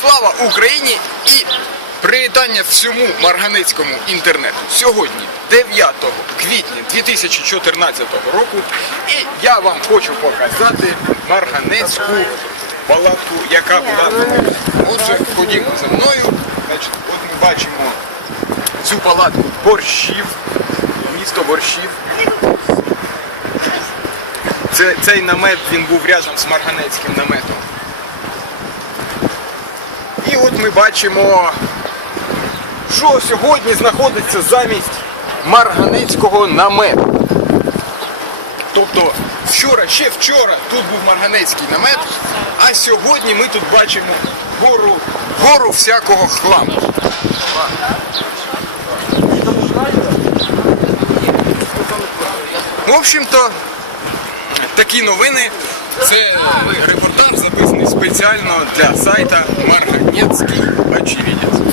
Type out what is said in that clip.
Слава Україні і привітання всьому марганецькому інтернету. Сьогодні, 9 квітня 2014 року, і я вам хочу показати марганецьку палатку, яка була. Отже, ходімо за мною. От ми бачимо цю палатку борщів, місто борщів. Це, цей намет він був рядом з марганецьким наметом. Ми бачимо, що сьогодні знаходиться замість марганецького намету. Тобто вчора, ще вчора тут був марганецький намет, а сьогодні ми тут бачимо гору, гору всякого хламу. В общем-то, такі новини. Це репортаж специально для сайта «Марганецкий очевидец».